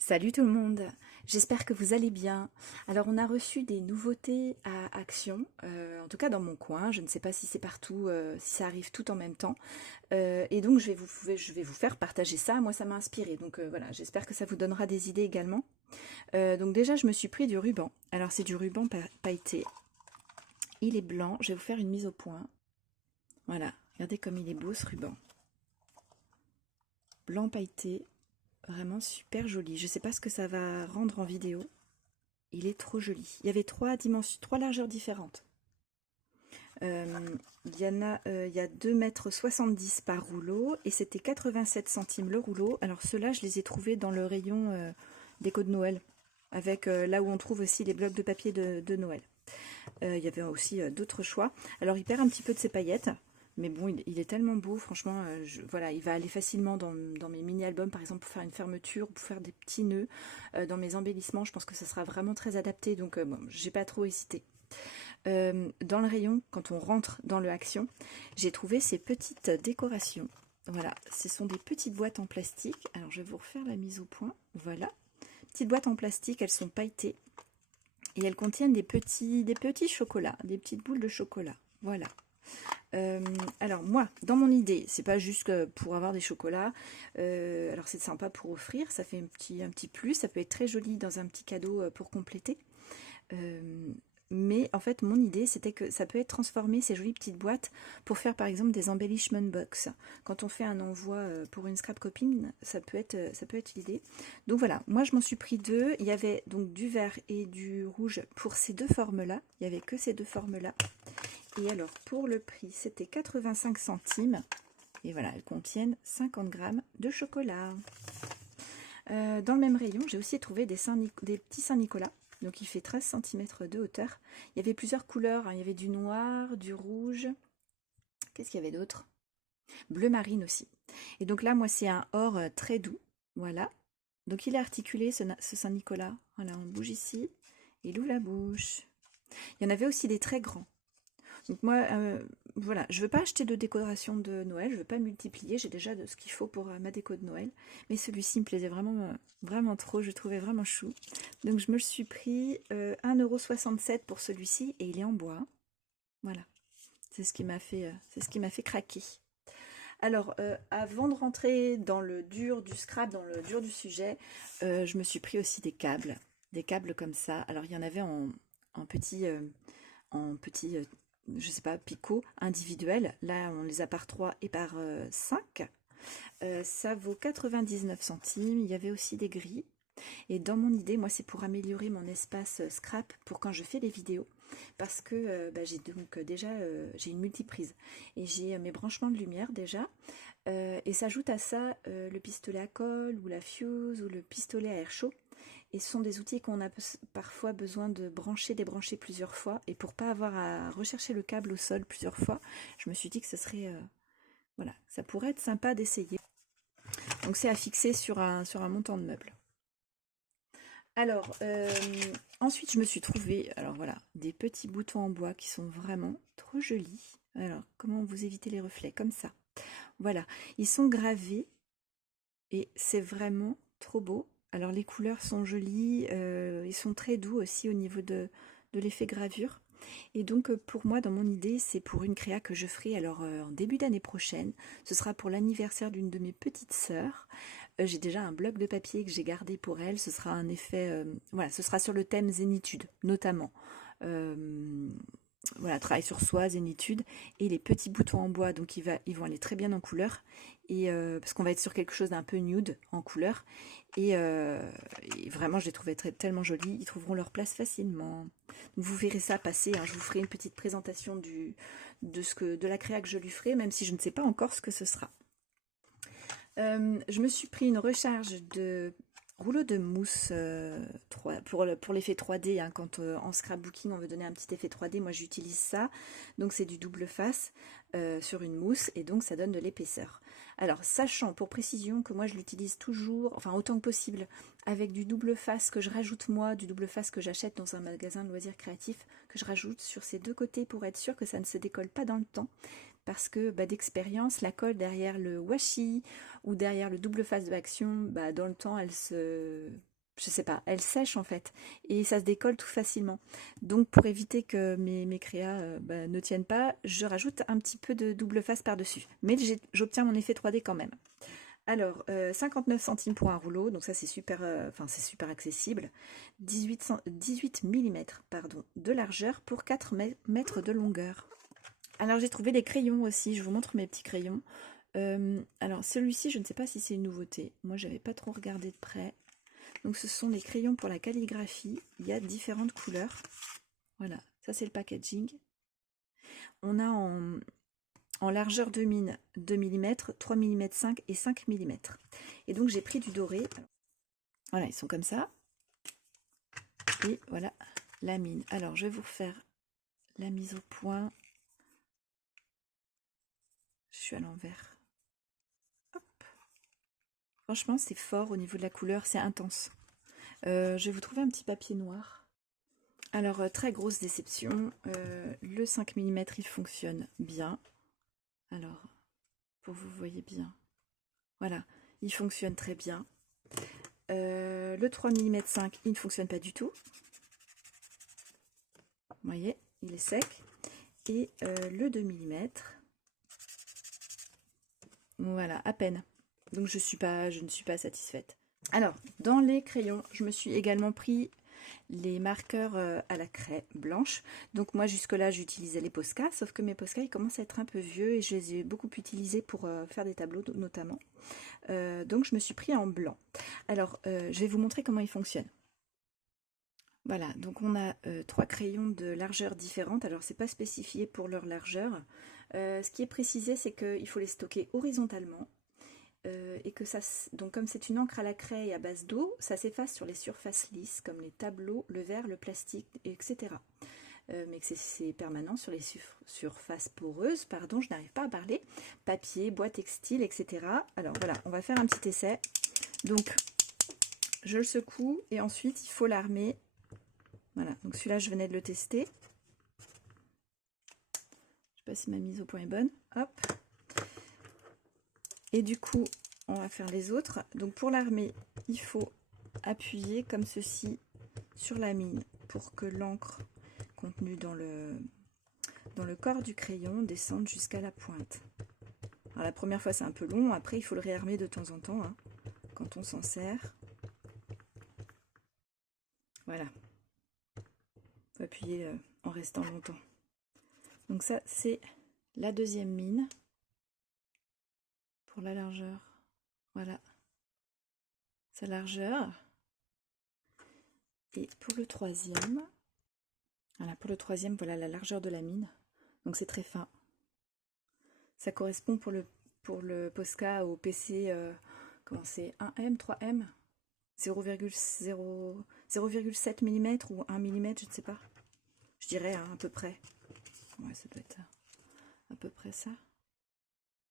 Salut tout le monde, j'espère que vous allez bien. Alors on a reçu des nouveautés à Action, en tout cas dans mon coin, je ne sais pas si c'est partout, si ça arrive tout en même temps. Et donc je vais vous faire partager ça, moi ça m'a inspiré, donc voilà, j'espère que ça vous donnera des idées également. Donc déjà je me suis pris du ruban, alors c'est du ruban pailleté, il est blanc, je vais vous faire une mise au point. Voilà, regardez comme il est beau ce ruban. Blanc pailleté, vraiment super joli, je ne sais pas ce que ça va rendre en vidéo. Il est trop joli. Il y avait trois dimensions, trois largeurs différentes. Il y a 2,70 m par rouleau et c'était 87 centimes le rouleau. Alors ceux-là, je les ai trouvés dans le rayon déco de Noël, avec là où on trouve aussi les blocs de papier de Noël. Il y avait aussi d'autres choix. Alors il perd un petit peu de ses paillettes, mais bon, il est tellement beau, franchement, voilà, il va aller facilement dans mes mini-albums, par exemple, pour faire une fermeture, pour faire des petits nœuds. Dans mes embellissements, je pense que ça sera vraiment très adapté, donc bon, j'ai pas trop hésité. Dans le rayon, quand on rentre dans le Action, j'ai trouvé ces petites décorations. Voilà, ce sont des petites boîtes en plastique. Alors, je vais vous refaire la mise au point. Voilà, petites boîtes en plastique, elles sont pailletées. Et elles contiennent des petits chocolats, des petites boules de chocolat. Voilà. Alors moi, dans mon idée, c'est pas juste pour avoir des chocolats. Alors c'est sympa pour offrir, ça fait un petit plus. Ça peut être très joli dans un petit cadeau pour compléter. Mais en fait, mon idée, c'était que ça peut être transformé, ces jolies petites boîtes, pour faire par exemple des embellishment box. Quand on fait un envoi pour une scrap copine, ça peut être l'idée. Donc voilà, moi je m'en suis pris deux. Il y avait donc du vert et du rouge pour ces deux formes-là. Il n'y avait que ces deux formes-là. Et alors, pour le prix, c'était 85 centimes. Et voilà, elles contiennent 50 grammes de chocolat. Dans le même rayon, j'ai aussi trouvé des petits Saint-Nicolas. Donc, il fait 13 cm de hauteur. Il y avait plusieurs couleurs, hein. Il y avait du noir, du rouge. Qu'est-ce qu'il y avait d'autre? Bleu marine aussi. Et donc là, moi, c'est un or très doux. Voilà. Donc, il est articulé, ce Saint-Nicolas. Voilà, on bouge ici. Il ouvre la bouche. Il y en avait aussi des très grands. Donc moi, voilà, je ne veux pas acheter de décoration de Noël, je ne veux pas multiplier, j'ai déjà de ce qu'il faut pour ma déco de Noël. Mais celui-ci me plaisait vraiment, vraiment trop, je le trouvais vraiment chou. Donc je me le suis pris 1,67 € pour celui-ci et il est en bois. Voilà, c'est ce qui m'a fait craquer. Alors, avant de rentrer dans le dur du scrap, dans le dur du sujet, je me suis pris aussi des câbles comme ça. Alors il y en avait en petits... je sais pas, picots individuels. Là, on les a par 3 et par 5. Ça vaut 99 centimes. Il y avait aussi des gris. Et dans mon idée, moi, c'est pour améliorer mon espace scrap pour quand je fais les vidéos. Parce que j'ai donc déjà j'ai une multiprise. Et j'ai mes branchements de lumière déjà. Et s'ajoute à ça le pistolet à colle ou la fuse ou le pistolet à air chaud. Et ce sont des outils qu'on a parfois besoin de brancher, débrancher plusieurs fois. Et pour pas avoir à rechercher le câble au sol plusieurs fois, je me suis dit que ce serait, voilà, ça pourrait être sympa d'essayer. Donc c'est à fixer sur un montant de meuble. Alors, ensuite je me suis trouvé, alors voilà, des petits boutons en bois qui sont vraiment trop jolis. Alors, comment vous évitez les reflets? Comme ça. Voilà, ils sont gravés et c'est vraiment trop beau. Alors les couleurs sont jolies, ils sont très doux aussi au niveau de l'effet gravure. Et donc pour moi, dans mon idée, c'est pour une créa que je ferai alors en début d'année prochaine. Ce sera pour l'anniversaire d'une de mes petites sœurs. J'ai déjà un bloc de papier que j'ai gardé pour elle. Ce sera un effet, voilà, ce sera sur le thème zénitude notamment. Voilà, travail sur soi, zénitude, et les petits boutons en bois, donc ils vont aller très bien en couleur, et parce qu'on va être sur quelque chose d'un peu nude en couleur, et vraiment je les trouvais tellement jolis, ils trouveront leur place facilement. Donc vous verrez ça passer, hein. Je vous ferai une petite présentation de la créa que je lui ferai, même si je ne sais pas encore ce que ce sera. Je me suis pris une recharge de rouleau de mousse pour l'effet 3D, hein, quand en scrapbooking on veut donner un petit effet 3D, moi j'utilise ça. Donc c'est du double face sur une mousse et donc ça donne de l'épaisseur. Alors sachant pour précision que moi je l'utilise toujours, enfin autant que possible, avec du double face que je rajoute moi, du double face que j'achète dans un magasin de loisirs créatifs, que je rajoute sur ces deux côtés pour être sûr que ça ne se décolle pas dans le temps. parce que d'expérience, la colle derrière le washi ou derrière le double face de action, dans le temps, je sais pas, elle sèche en fait, et ça se décolle tout facilement. Donc pour éviter que mes créas ne tiennent pas, je rajoute un petit peu de double face par-dessus. Mais j'obtiens mon effet 3D quand même. Alors, 59 centimes pour un rouleau, donc ça c'est super, c'est super accessible. 18 mm pardon, de largeur pour 4 mètres de longueur. Alors j'ai trouvé les crayons aussi, je vous montre mes petits crayons. Alors celui-ci, je ne sais pas si c'est une nouveauté. Moi, j'avais pas trop regardé de près. Donc ce sont les crayons pour la calligraphie. Il y a différentes couleurs. Voilà, ça c'est le packaging. On a en largeur de mine 2 mm, 3 mm 5 et 5 mm. Et donc j'ai pris du doré. Voilà, ils sont comme ça. Et voilà la mine. Alors je vais vous refaire la mise au point. Je suis à l'envers. Franchement, c'est fort au niveau de la couleur, c'est intense. Je vais vous trouver un petit papier noir. Alors, très grosse déception. Le 5 mm, il fonctionne bien. Alors, pour vous voyez bien. Voilà, il fonctionne très bien. Le 3 mm 5, il ne fonctionne pas du tout. Vous voyez, il est sec. Et le 2 mm, voilà, à peine. Donc je ne suis pas satisfaite. Alors, dans les crayons, je me suis également pris les marqueurs à la craie blanche. Donc moi jusque-là j'utilisais les Posca, sauf que mes Posca ils commencent à être un peu vieux et je les ai beaucoup utilisés pour faire des tableaux notamment. Donc je me suis pris en blanc. Alors je vais vous montrer comment ils fonctionnent. Voilà, donc on a 3 crayons de largeur différente. Alors c'est pas spécifié pour leur largeur. Ce qui est précisé, c'est qu'il faut les stocker horizontalement. Et que ça, donc comme c'est une encre à la craie et à base d'eau, ça s'efface sur les surfaces lisses comme les tableaux, le verre, le plastique, etc. Mais que c'est permanent sur les surfaces poreuses, pardon, je n'arrive pas à parler, papier, bois textile, etc. Alors voilà, on va faire un petit essai. Donc je le secoue et ensuite il faut l'armer. Voilà, donc celui-là je venais de le tester. Je sais pas si ma mise au point est bonne. Hop. Et du coup, on va faire les autres. Donc pour l'armer, il faut appuyer comme ceci sur la mine pour que l'encre contenue dans le corps du crayon descende jusqu'à la pointe. Alors la première fois c'est un peu long, après il faut le réarmer de temps en temps, hein, quand on s'en sert. Voilà. Il faut appuyer en restant longtemps. Donc ça c'est la deuxième mine. Pour la largeur, voilà sa largeur. Et pour le troisième, voilà la largeur de la mine. Donc c'est très fin. Ça correspond pour le Posca au PC, comment c'est, 1M, 3M, 0,7 mm ou 1 mm, je ne sais pas. Je dirais à peu près. Ouais, ça doit être à peu près ça.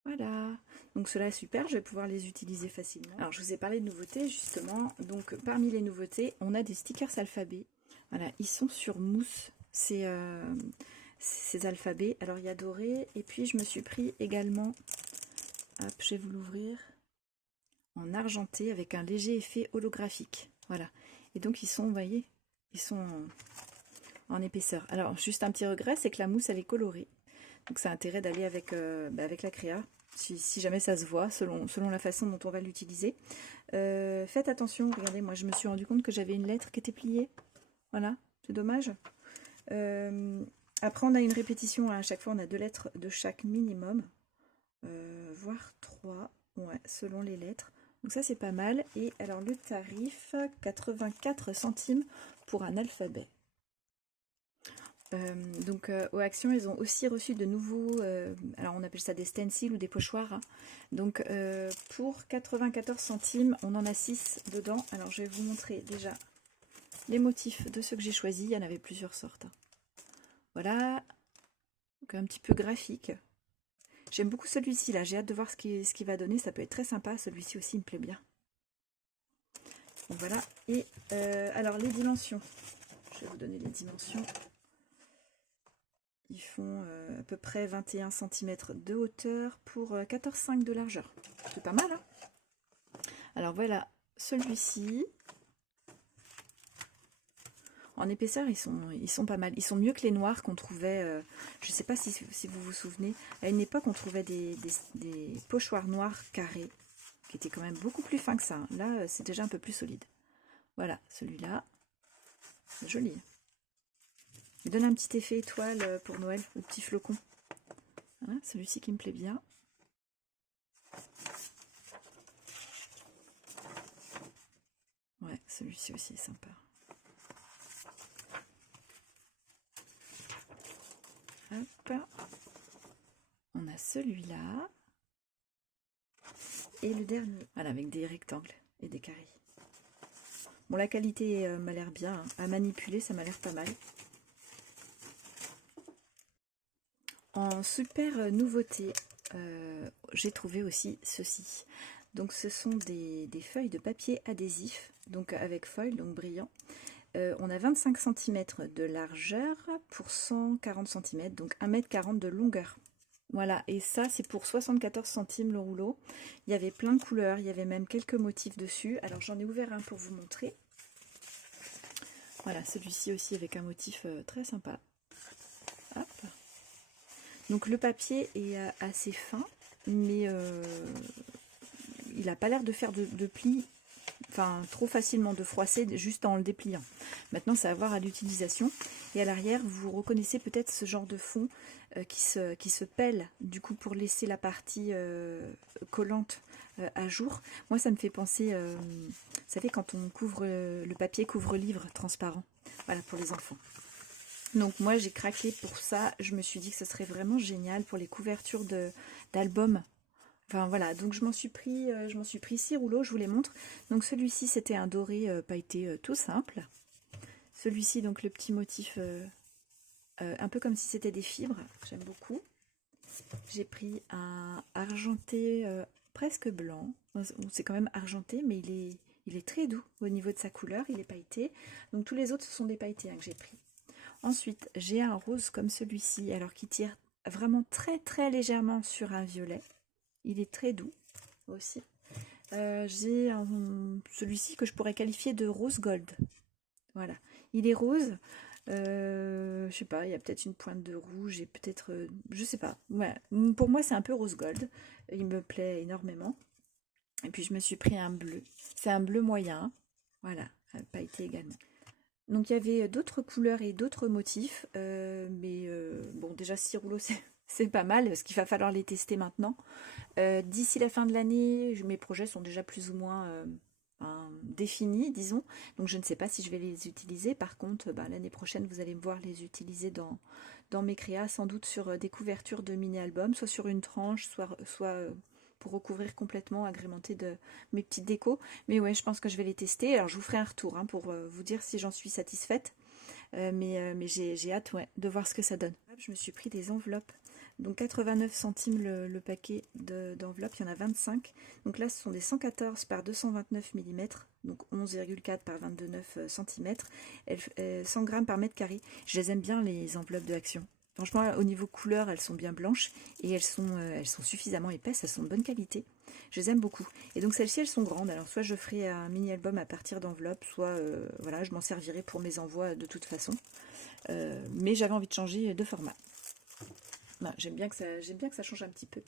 Voilà, donc cela est super, je vais pouvoir les utiliser facilement. Alors je vous ai parlé de nouveautés justement, donc parmi les nouveautés, on a des stickers alphabets. Voilà, ils sont sur mousse, ces alphabets. Alors il y a doré, et puis je me suis pris également, hop, je vais vous l'ouvrir, en argenté avec un léger effet holographique. Voilà, et donc ils sont, vous voyez, ils sont en épaisseur. Alors juste un petit regret, c'est que la mousse elle est colorée. Donc ça a intérêt d'aller avec la créa, si jamais ça se voit, selon la façon dont on va l'utiliser. Faites attention, regardez, moi je me suis rendu compte que j'avais une lettre qui était pliée. Voilà, c'est dommage. Après on a une répétition, à chaque fois on a 2 lettres de chaque minimum, voire 3, ouais, selon les lettres. Donc ça c'est pas mal. Et alors le tarif, 84 centimes pour un alphabet. Donc aux Actions, ils ont aussi reçu de nouveaux, alors on appelle ça des stencils ou des pochoirs, hein. Donc pour 94 centimes, on en a 6 dedans. Alors je vais vous montrer déjà les motifs de ceux que j'ai choisis, il y en avait plusieurs sortes, hein. Voilà, donc un petit peu graphique. J'aime beaucoup celui-ci là, j'ai hâte de voir ce qu'il va donner, ça peut être très sympa, celui-ci aussi il me plaît bien. Donc voilà, et alors les dimensions, je vais vous donner les dimensions. Ils font à peu près 21 cm de hauteur pour 14,5 de largeur. C'est pas mal, hein? Alors voilà, celui-ci. En épaisseur, ils sont pas mal. Ils sont mieux que les noirs qu'on trouvait, je ne sais pas si vous vous souvenez, à une époque, on trouvait des pochoirs noirs carrés, qui étaient quand même beaucoup plus fins que ça. Là, c'est déjà un peu plus solide. Voilà, celui-là, joli. Il donne un petit effet étoile pour Noël, le petit flocon. Voilà, celui-ci qui me plaît bien. Ouais, celui-ci aussi est sympa. Hop. On a celui-là. Et le dernier. Voilà, avec des rectangles et des carrés. Bon, la qualité m'a l'air bien. Hein. À manipuler, ça m'a l'air pas mal. En super nouveauté, j'ai trouvé aussi ceci. Donc ce sont des feuilles de papier adhésif, donc avec foil, donc brillant. On a 25 cm de largeur pour 140 cm, donc 1,40 m de longueur. Voilà, et ça c'est pour 74 centimes le rouleau. Il y avait plein de couleurs, il y avait même quelques motifs dessus. Alors j'en ai ouvert un pour vous montrer. Voilà, celui-ci aussi avec un motif très sympa. Hop. Donc le papier est assez fin, mais il n'a pas l'air de faire de plis, enfin trop facilement, de froisser juste en le dépliant. Maintenant c'est à voir à l'utilisation. Et à l'arrière, vous reconnaissez peut-être ce genre de fond qui se pèle, du coup pour laisser la partie collante à jour. Moi ça me fait penser, vous savez quand on couvre le papier couvre-livre transparent, voilà pour les enfants. Donc moi j'ai craqué pour ça, je me suis dit que ce serait vraiment génial pour les couvertures d'albums. Enfin voilà, donc je m'en suis pris 6 rouleaux, je vous les montre. Donc celui-ci c'était un doré pailleté tout simple. Celui-ci donc le petit motif un peu comme si c'était des fibres, j'aime beaucoup. J'ai pris un argenté presque blanc, c'est quand même argenté mais il est très doux au niveau de sa couleur, il est pailleté. Donc tous les autres ce sont des pailletés hein, que j'ai pris. Ensuite, j'ai un rose comme celui-ci, alors qui tire vraiment très très légèrement sur un violet. Il est très doux aussi. J'ai celui-ci que je pourrais qualifier de rose gold. Voilà, il est rose. Je sais pas, il y a peut-être une pointe de rouge et peut-être, je sais pas. Ouais, pour moi c'est un peu rose gold. Il me plaît énormément. Et puis je me suis pris un bleu. C'est un bleu moyen. Voilà, pailleté également. Donc il y avait d'autres couleurs et d'autres motifs, mais bon déjà 6 rouleaux c'est pas mal parce qu'il va falloir les tester maintenant. D'ici la fin de l'année, mes projets sont déjà plus ou moins définis, disons, donc je ne sais pas si je vais les utiliser. Par contre, l'année prochaine vous allez me voir les utiliser dans mes créas, sans doute sur des couvertures de mini-albums, soit sur une tranche, soit pour recouvrir complètement, agrémenter de mes petites décos. Mais ouais, je pense que je vais les tester. Alors je vous ferai un retour hein, pour vous dire si j'en suis satisfaite. Mais j'ai hâte ouais, de voir ce que ça donne. Je me suis pris des enveloppes. Donc 89 centimes le paquet d'enveloppes, il y en a 25. Donc là ce sont des 114 par 229 mm, donc 11,4 par 22,9 cm, 100 grammes par mètre carré. Je les aime bien les enveloppes de Action. Franchement, au niveau couleur, elles sont bien blanches et elles sont suffisamment épaisses, elles sont de bonne qualité. Je les aime beaucoup. Et donc celles-ci, elles sont grandes. Alors soit je ferai un mini-album à partir d'enveloppes, soit voilà, je m'en servirai pour mes envois de toute façon. Mais j'avais envie de changer de format. J'aime bien que ça change un petit peu.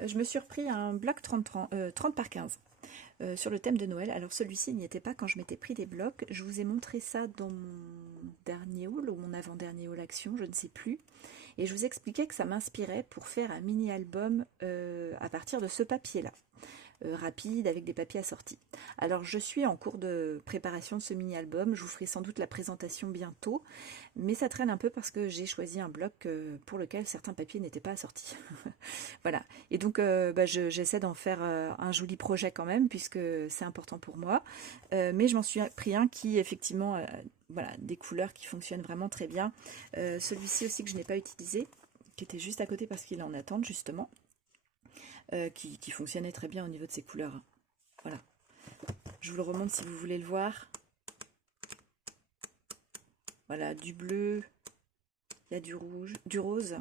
Je me suis repris un bloc 30 par 15 sur le thème de Noël. Alors celui-ci n'y était pas quand je m'étais pris des blocs. Je vous ai montré ça dans mon dernier haul ou mon avant-dernier haul Action, je ne sais plus. Et je vous expliquais que ça m'inspirait pour faire un mini-album à partir de ce papier-là. Rapide avec des papiers assortis. Alors je suis en cours de préparation de ce mini-album, je vous ferai sans doute la présentation bientôt, mais ça traîne un peu parce que j'ai choisi un bloc pour lequel certains papiers n'étaient pas assortis. Voilà, et donc j'essaie d'en faire un joli projet quand même, puisque c'est important pour moi, mais je m'en suis pris un qui effectivement, voilà, des couleurs qui fonctionnent vraiment très bien. Celui-ci aussi que je n'ai pas utilisé, qui était juste à côté parce qu'il est en attente justement. Qui fonctionnait très bien au niveau de ses couleurs. Voilà. Je vous le remonte si vous voulez le voir. Voilà, du bleu, il y a du rouge, du rose.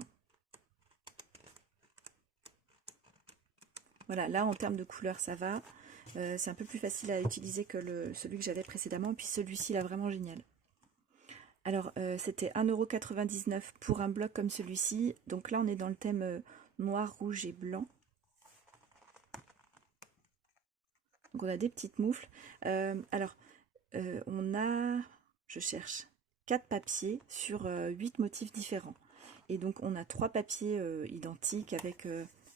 Voilà, là en termes de couleur ça va. C'est un peu plus facile à utiliser que celui que j'avais précédemment. Puis celui-ci là vraiment génial. Alors c'était 1,99 € pour un bloc comme celui-ci. Donc là on est dans le thème noir, rouge et blanc. Donc on a des petites moufles. On a, je cherche, 4 papiers sur 8 motifs différents. Et donc on a 3 papiers identiques avec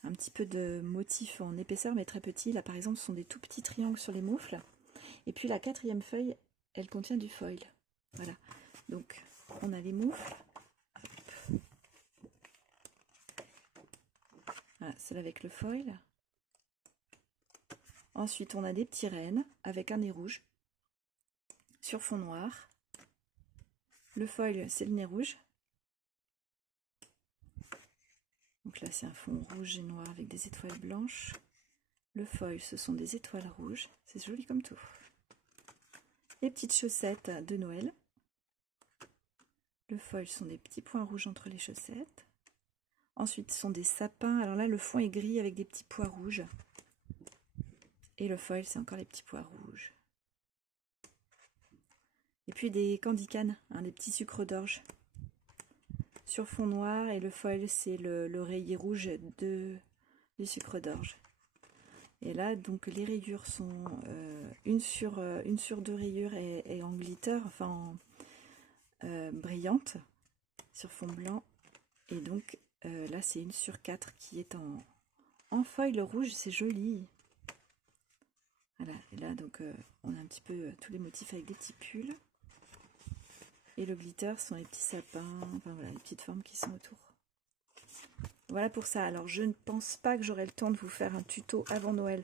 un petit peu de motifs en épaisseur mais très petits. Là par exemple ce sont des tout petits triangles sur les moufles. Et puis la 4e feuille, elle contient du foil. Voilà. Donc on a les moufles. Voilà, celle avec le foil. Ensuite on a des petits rennes avec un nez rouge sur fond noir. Le foil c'est le nez rouge. Donc là c'est un fond rouge et noir avec des étoiles blanches. Le foil ce sont des étoiles rouges. C'est joli comme tout. Les petites chaussettes de Noël. Le foil sont des petits points rouges entre les chaussettes. Ensuite ce sont des sapins. Alors là le fond est gris avec des petits pois rouges. Et le foil c'est encore les petits pois rouges. Et puis des candy canes, hein, des petits sucres d'orge. Sur fond noir et le foil c'est le rayé rouge du sucre d'orge. Et là donc les rayures sont une sur 2 rayures et en glitter, enfin brillante sur fond blanc. Et donc là c'est une sur 4 qui est en foil rouge, c'est joli. Voilà, et là donc on a un petit peu tous les motifs avec des petits pulls. Et le glitter sont les petits sapins, enfin voilà, les petites formes qui sont autour. Voilà pour ça. Alors je ne pense pas que j'aurai le temps de vous faire un tuto avant Noël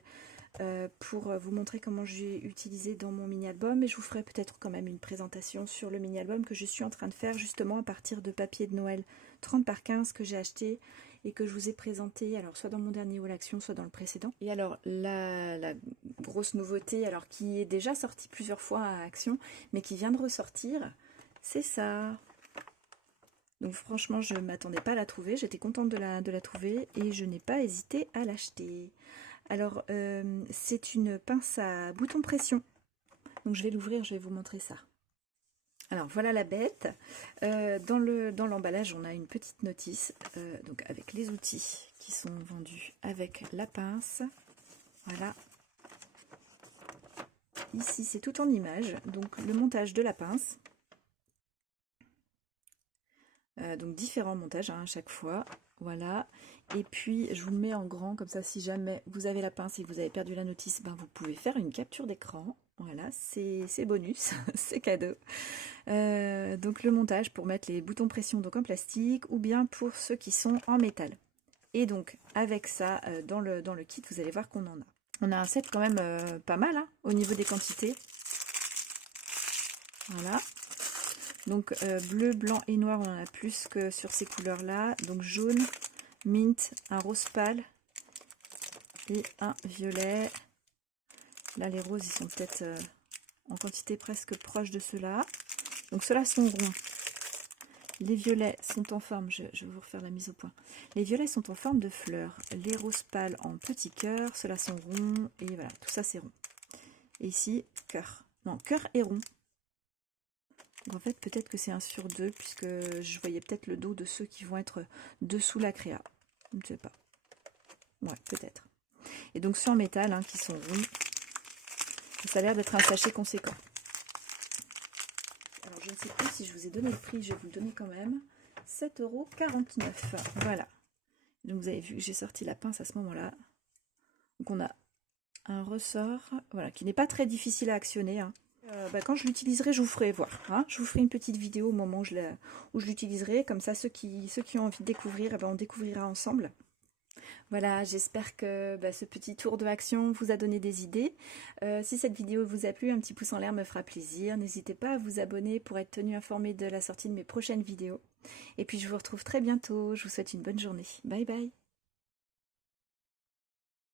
pour vous montrer comment j'ai utilisé dans mon mini-album. Mais je vous ferai peut-être quand même une présentation sur le mini-album que je suis en train de faire justement à partir de papier de Noël 30 par 15 que j'ai acheté et que je vous ai présenté, alors soit dans mon dernier haul action, soit dans le précédent. Et alors la grosse nouveauté, alors qui est déjà sortie plusieurs fois à Action, mais qui vient de ressortir, c'est ça. Donc franchement, je ne m'attendais pas à la trouver. J'étais contente de la trouver et je n'ai pas hésité à l'acheter. Alors, c'est une pince à bouton pression. Donc je vais l'ouvrir, je vais vous montrer ça. Alors voilà la bête. Dans l'emballage, on a une petite notice donc avec les outils qui sont vendus avec la pince. Voilà. Ici, c'est tout en image. Donc le montage de la pince. Donc différents montages hein, à chaque fois, voilà. Et puis je vous le mets en grand, comme ça si jamais vous avez la pince et que vous avez perdu la notice, ben, vous pouvez faire une capture d'écran. Voilà, c'est bonus, c'est cadeau. Donc le montage pour mettre les boutons pression donc en plastique ou bien pour ceux qui sont en métal. Et donc avec ça, dans le kit, vous allez voir qu'on en a. On a un set quand même pas mal hein, au niveau des quantités. Voilà. Donc bleu, blanc et noir, on en a plus que sur ces couleurs-là. Donc jaune, mint, un rose pâle et un violet. Là, les roses, ils sont peut-être en quantité presque proche de ceux-là. Donc ceux-là sont ronds. Les violets sont en forme, je vais vous refaire la mise au point. Les violets sont en forme de fleurs. Les roses pâles en petits cœurs, ceux-là sont ronds. Et voilà, tout ça c'est rond. Et ici, cœur. Non, cœur et rond. En fait, peut-être que c'est 1 sur 2, puisque je voyais peut-être le dos de ceux qui vont être dessous la créa. Je ne sais pas. Ouais, peut-être. Et donc, ceux en métal, hein, qui sont ronds. Ça a l'air d'être un sachet conséquent. Alors, je ne sais plus si je vous ai donné le prix, je vais vous le donner quand même. 7,49 €. Voilà. Donc, vous avez vu que j'ai sorti la pince à ce moment-là. Donc, on a un ressort, voilà, qui n'est pas très difficile à actionner, hein. Quand je l'utiliserai, je vous ferai voir. Hein. Je vous ferai une petite vidéo au moment où je l'utiliserai. Comme ça, ceux qui ont envie de découvrir, on découvrira ensemble. Voilà, j'espère que ce petit tour de Action vous a donné des idées. Si cette vidéo vous a plu, un petit pouce en l'air me fera plaisir. N'hésitez pas à vous abonner pour être tenu informé de la sortie de mes prochaines vidéos. Et puis, je vous retrouve très bientôt. Je vous souhaite une bonne journée. Bye bye.